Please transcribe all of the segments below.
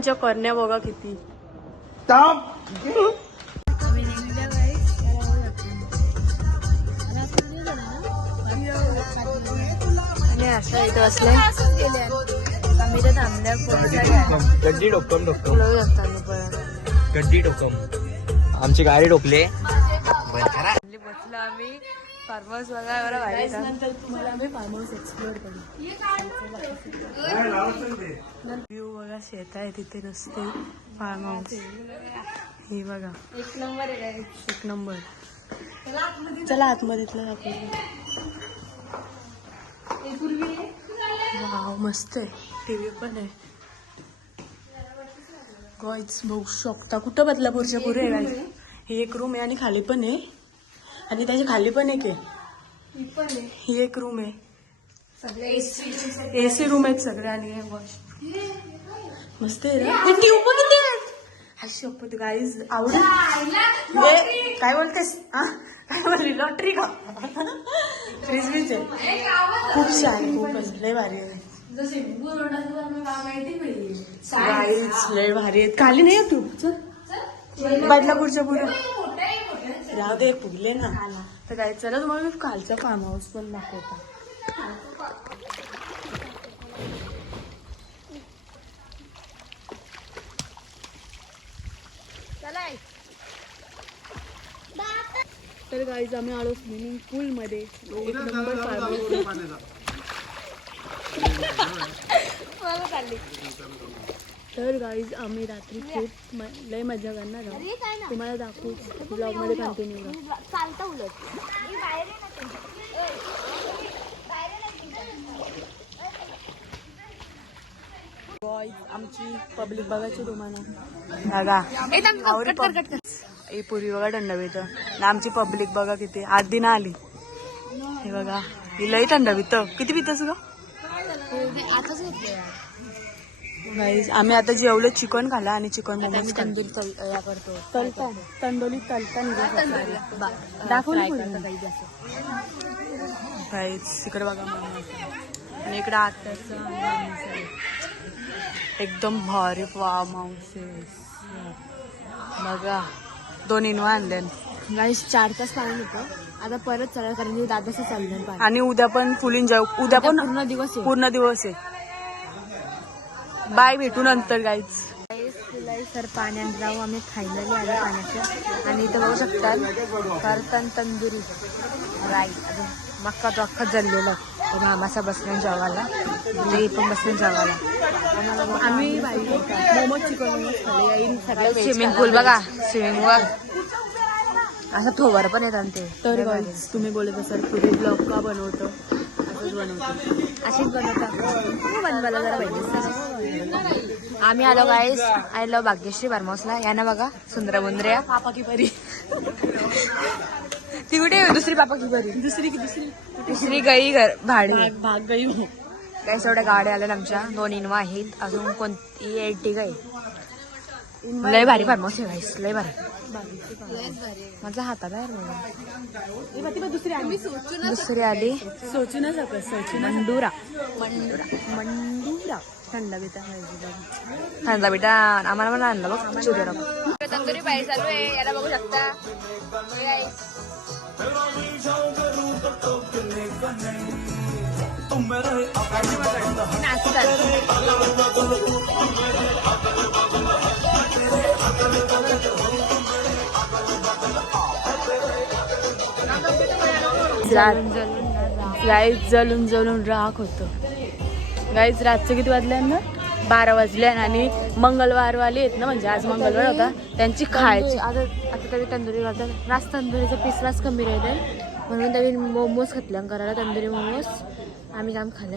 चिकनच्या करण्या बघा किती. आणि असं इथं असलंय आम्ही तर थांबल्या गड्डी डोकम गड्डी आमची गाडी डोकले. बसलो आम्ही फार्म हाऊस बघा बरं भारी. नंतर तुम्हाला आम्ही फार्म हाऊस एक्सप्लोर करू. व्ह्यू बघा शेत आहे तिथे नसते फार्म हाऊस. ही बघा एक नंबर आहे. एक नंबर. चला आतमध्ये वाव मस्त आहे. टीव्ही पण आहे गाईज बघू शकता. कुठं बदलापूरच्या पुढे आहे गाईज. ही एक रूम आहे आणि खाली पण आहे आणि त्याच्या खाली पण एक आहे. ही एक रूम आहे. एसी रूम आहेत सगळे आणि मस्त आहे रे. ट्यूब किती आहेत. शपथ गाईज आवडत. काय बोलतेस काय बोलली लॉटरी का. फ्रीज आहे खूप छान. खूपच लय भारी आहे. लय भारी आहेत. खाली नाही ट्यूबचं बदलापूरच्या पुढे राहू दे फुगले ना. तर काय चला तुम्हाला मी खालचा फार्म हाऊस पण दाखवता. तर गाईज आम्ही आलो स्विमिंग पूल मध्ये. एक नंबर फार्म हाऊस. तर गाईज आम्ही रात्री खूप लय मजा करणार आहोत. तुम्हाला दाखवू ब्लॉग मध्ये कंटिन्यू करा. आमची पब्लिक बघायची तुम्हाला बघा. ही पूर्वी बघा थंडावीत. आमची पब्लिक बघा किती. आधी ना आली. हे बघा ही लई थंडावीत. किती पितस ग. आम्ही आता जेवलं चिकन खाला आणि चिकन मोमोज तंदुरी करतो. तंदुरी तलता दाखवलं इकडे बघा आणि इकडे आताच एकदम भारी फार्म हाऊस बघा. 2 इनवा आणले गाईस. 4 तास पाणी होतं. आता परत चला कारण की दादाचं चाललं आणि उद्या पण फुल एन्जॉय. उद्या पण पूर्ण दिवस आहे. बाय भेटू नंतर गाईज. सर पाण्यात जाऊ आम्ही खायला आलो पाण्याचं. आणि इथं बघू शकतात करतन तंदुरी राईस अजून मक्का तो अख्खा जळलेला. मामासा बसल्या जेवायला ते पण बसल्या जेवायला. आम्ही मोमोज चिकन मोमोज खाल्ले. स्विमिंग पूल बघा. स्विमिंग पूल असं थोवर पण येतात ते. तर गाईज तुम्ही बोलत असाल पुढे ब्लॉग का बनवतो. अशीच बनवतात बनवायला जरा पाहिजे. आम्ही आलो guys. I love Bhagyashree farm हाऊसला. यानं बघा सुंदर मुंद्र्या पापा की परी. ती कुठे दुसरी पापा की परी. दुसरी गई घर भाडी भाग गई काय. एवढ्या गाड्या आल्या आमच्या. 2 इनवा आहेत. अजून कोणती एर्टिगा आहे. लय भारी फार्म हाऊस आहे गाईस. लय भारी. माझा हाताला यार दुसरी आली. सोचू न शकत. मंडुरा थंड बेटा आम्हाला पण आणलं बघ. चुरा तंदुरी पाहिजे चालू आहे. याला बघू शकता. गाईज जलून जलून राख होतं. गाईज रातचं किती वाजल्या ना 12 वाजल्या. आणि मंगळवारवाले आहेत ना म्हणजे आज मंगळवार होता त्यांची खायची. आता तरी तंदुरी घालतात. रास तंदुरीचा पिसवास कमी राहिलं म्हणून त्यांनी मोमोज खातल्या करायला. तंदुरी मोमोज आम्ही काम खाल्लं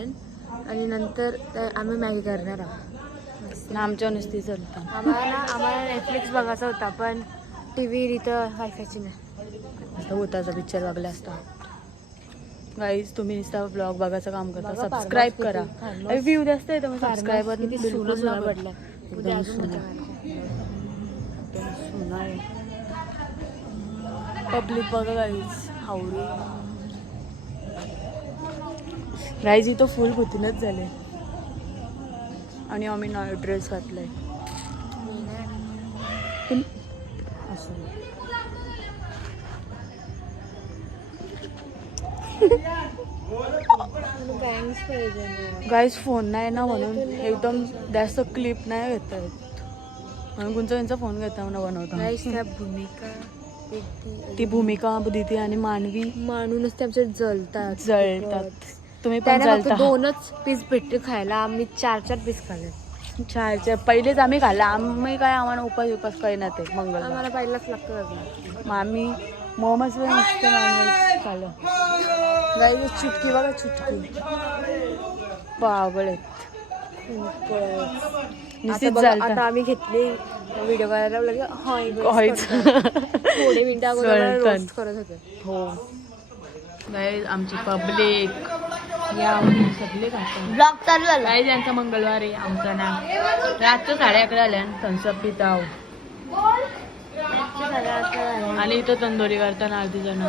आणि नंतर आम्ही मॅगी करणार आहोत. आमच्या नुसती चलतं. आम्हाला नेटफ्लिक्स बघायचा होता पण TV इथं वायफायची नाही. होताचा पिक्चर बघला असता. गाईज तुम्ही नुसता ब्लॉग बघायचं काम करता. सबस्क्राईब करा. व्ह्यू जास्त आहे तर सबस्क्रायबर बिलकुल नाही पडला. पब्लिक बघा गाईज हावडी. गाईज इथं फुल भुतीनच झाले आणि आम्ही नवा ड्रेस घातलाय. की असं गाईस फोन नाही ना म्हणून एकदम जास्त क्लिप नाही घेता येत म्हणून कोणचा त्यांचा फोन घेता म्हणून बनवतो. ती भूमिका दिदी आणि मानवी म्हणूनच ते आमचे जळतात. तुम्ही पण त्याने फक्त जळता. 2च पीस भेटते खायला, आम्ही 4 पीस खाल्ले. छायचे पहिलेच आम्ही खाल्ला. आम्ही काय आम्हाला उपास काही ना ते मंगल आम्हाला पहिलाच लागतं. मग आम्ही मोमोज नुसतं नॉनव्हेज खाल्लं. गाईस चुटकी बघा चुटकी पागल आहेत. निश्चित आता आम्ही घेतली व्हिडिओ करायला थोडे मिनिटं अगोदर रोस्ट करत होते. हो गाईस आमची पब्लिक या सगळे ब्लॉग चालू झाला. गाईस यांचा मंगळवार आहे. आमचा ना रातच्या 11:30 आल्या थम्सअप पिताव आणि इथं तंदुरी करताना अर्धी जण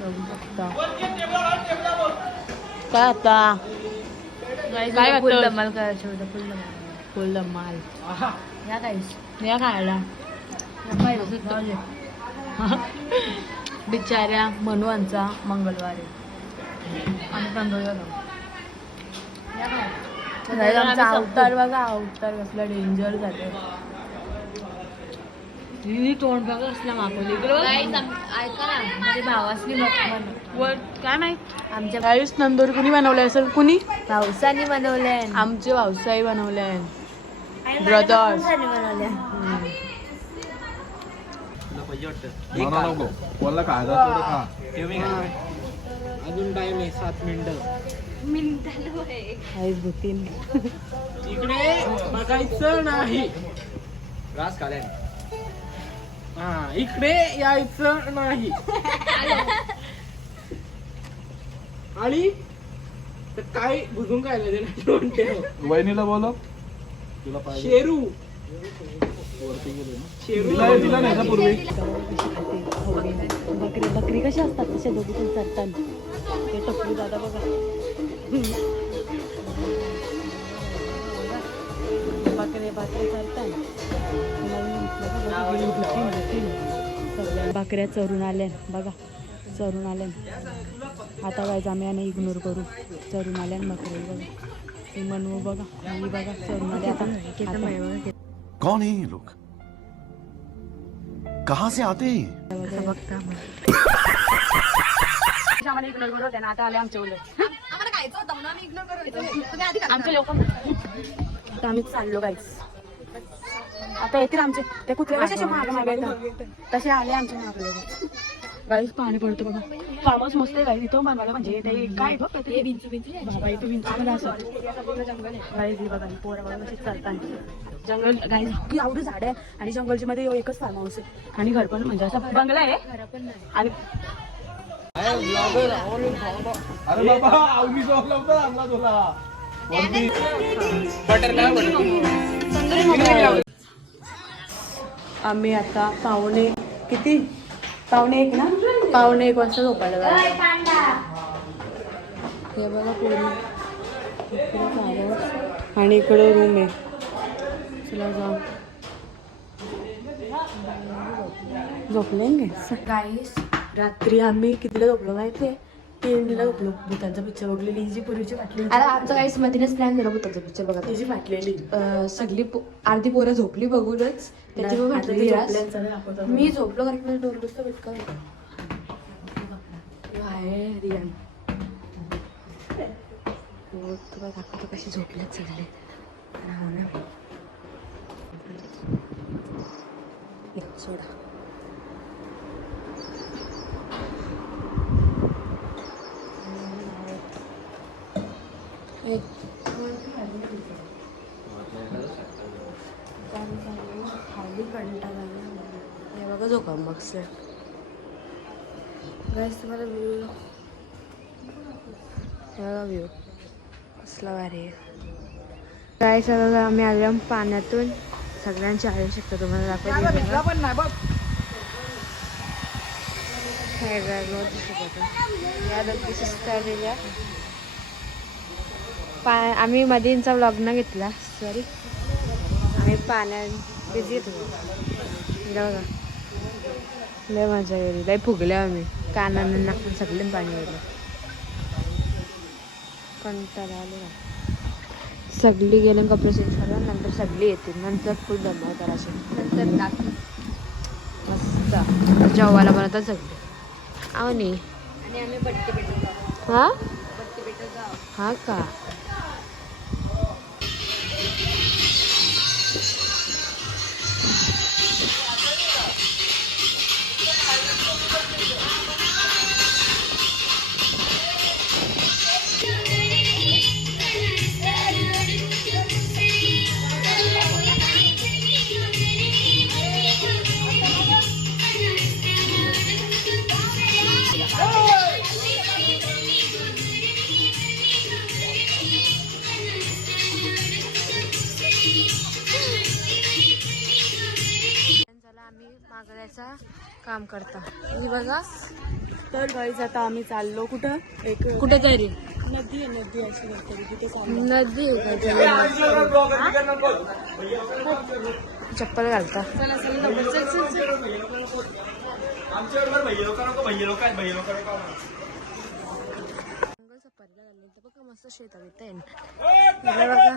बघू शकता. काय आता काय फुल करतो धमाल करायचं होतं. फुल धमाल या काहीच या खायला बिचाऱ्या मनुवांचा मंगळवार आहे. आम्ही तंदुरी आमचा अवतार बघा. अवतार कसला डेंजर झाले. तोंड बघा असला मागवली ऐका ना, माझ्या भावासनी वर काय माहित आमच्या गाईस तंदूर कुणी बनवले असेल. कुणी भावसानी बनवलंय. आमचे भाऊसाई बनवले ब्रदर्स. बनवल्या. कोणाला खायचा थोडं खा. अजून टाइम आहे 7 मिनिटं. आईस भूतीन इकडे बघायचं नाही. रास खाल्या हा इकडे यायचं नाही. आणि तर काय बुजून काय वहिनीला बोलव. तुला पाहिजे शेरू तिला नाही ना पूर्वी. बकरी बकरी कशी असतात तसे दोघी पण चरतात. ते टपली दादा बघा बकरे बकरे चरतात. बकऱ्या चरून आल्या बघा. चरून आल्या आता काय आम्ही आणि इग्नोर करू. चरून आल्या बकरे बघा. ही मनवू बघा. ही बघा चरून आले. आता कौन है ये लोग, कहाँ से आते हैं? आम्हाला इग्नोर करत होत्या ना. आता आले आमच्या उलट आमचे लोक. आता आम्ही चाललो गाईस. आता येतील आमचे ते कुत्रे कसे मागे मागे येतात तसे आले आमच्या मागे. गाईस पाणी पडतं बघा. फार्म हाऊस मस्त आहे गाईस. इथं बनवायला म्हणजे ते काय बघ ते बाबा इथं विंचू असं जंगल आहे गाईस. बघा पोरं बघा कशी चालतात. जंगल गाईस की आवडे झाड आहे आणि जंगलच्या मध्ये एकच फार्म हाऊस आहे आणि घर पण म्हणजे असं बंगला आहे. आणि अरे बाबा आवडी झोपला आणला तुला. आम्ही आता पावणे 1 ना 1:15 वाजता झोपायला जायचं. हे बघा पूर्ण आणि इकडं रूम आहे. चला जाऊ. झोपले गाईस. रात्री आम्ही कितीला झोपलो माहिती आहे? 3ला झोपलो. भूतांचा पिक्चर बघलेली. जी पूर्वीची फाटलेली. आमचा काही मधीनच प्लॅन झाला होता पिक्चर बघा. तिची फाटलेली सगळी अर्धी पोरं झोपली बघूनच. त्याची पण फाटलेली रास. मी झोपलो कारण मला डोर नुसतं भेटका रियान. तुला दाखवतो कशी झोपल्यात सगळे. सोडा खाली कंटाळा. हे बघा झोपा मग गाईस. तुम्हाला व्ह्यू बघा. व्ह्यू कसला भारी आहे गाईस. आता आम्ही आलो पाण्यातून. सगळ्यांची आयु शकता तुम्हाला दाखवायची पण नाही बघ. आम्ही मधींचा व्लॉग न घेतला. सॉरी. आम्ही पाण्यात बिझी येतो बघा. लय मजा गेली, लय फुगल्या आम्ही, कानानं नाकून सगळे पाणी गेलं. कंटाळा आले. सगळी गेले कपडे चेंज करा, नंतर सगळी येतील, नंतर फुल धमाल करायची, नंतर टाकी मस्त जेवायला बनवतात सगळे. आहो नी आणि आम्ही बट्टी भेटत हा बट्टी भेटत जाऊ. हा का आम्ही मागण्याचा काम करता. ही बघा. तर गाईज आता आम्ही चाललो कुठं, एक कुठे तरी नदी आहे, नदी अशी काहीतरी तिथे चाललो. नदी आहे काहीतरी. चप्पल घालता. चला चला लवकर, चल चल चल. जंगल सफारीला घालली तर बघा मस्त शेतात येत आहे बघा.